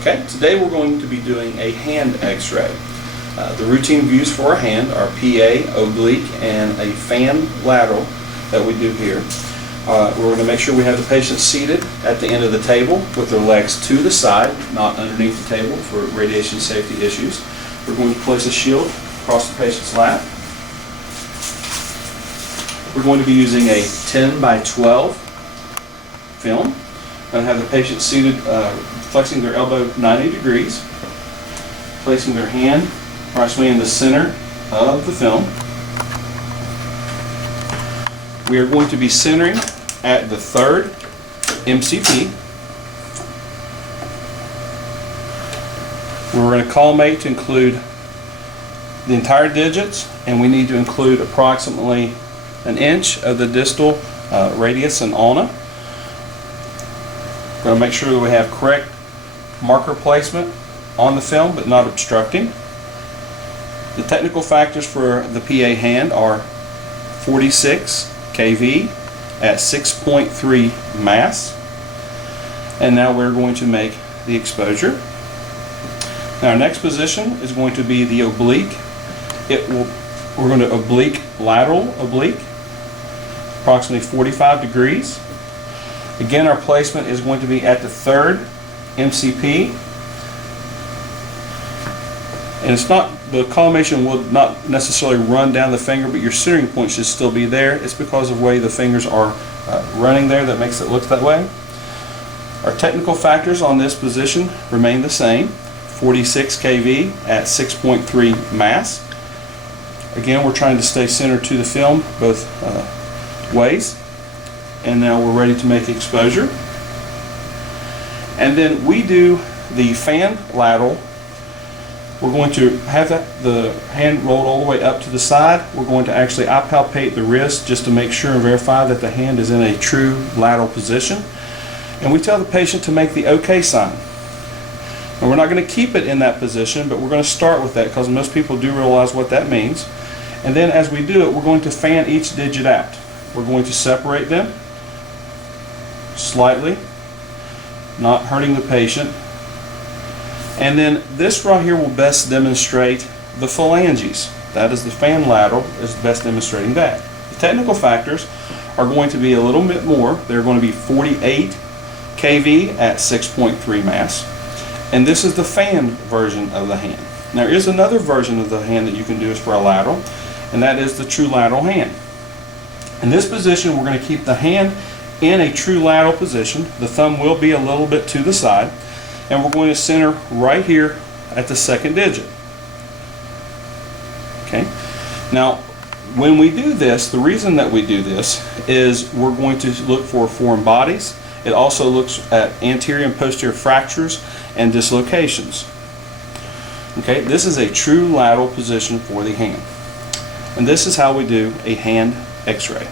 Okay, today we're going to be doing a hand x-ray. The routine views for a hand are PA, oblique, and a fan lateral that we do here. We're going to make sure we have the patient seated at the end of the table with their legs to the side, not underneath the table for radiation safety issues. We're going to place a shield across the patient's lap. We're going to be using a 10 by 12 film. I'm going to have the patient seated, flexing their elbow 90 degrees, placing their hand approximately in the center of the film. We are going to be centering at the third MCP. We're going to collimate to include the entire digits, and we need to include approximately an inch of the distal radius and ulna. We're going to make sure that we have correct marker placement on the film but not obstructing. The technical factors for the PA hand are 46 kV at 6.3 mass. And now we're going to make the exposure. Now our next position is going to be the oblique. We're going to oblique lateral oblique, approximately 45 degrees. Again, our placement is going to be at the third MCP. And it's not, the collimation will not necessarily run down the finger, but your centering point should still be there. It's because of the way the fingers are running there that makes it look that way. Our technical factors on this position remain the same. 46 kV at 6.3 mass. Again, we're trying to stay centered to the film both ways. And now we're ready to make exposure. And then we do the fan lateral. We're going to have the hand rolled all the way up to the side. We're going to actually palpate the wrist just to make sure and verify that the hand is in a true lateral position. And we tell the patient to make the OK sign. And we're not going to keep it in that position, but we're going to start with that because most people do realize what that means. And then as we do it, we're going to fan each digit out. We're going to separate them slightly, not hurting the patient. And then this right here will best demonstrate the phalanges. That is the fan lateral is best demonstrating that. The technical factors are going to be a little bit more. They're going to be 48 kV at 6.3 mass. And this is the fan version of the hand. Now there is another version of the hand that you can do is for a lateral, and that is the true lateral hand. In this position, we're going to keep the hand in a true lateral position. The thumb will be a little bit to the side, and we're going to center right here at the second digit. Okay. Now, when we do this, the reason that we do this is we're going to look for foreign bodies. It also looks at anterior and posterior fractures and dislocations. Okay, this is a true lateral position for the hand. And this is how we do a hand x-ray.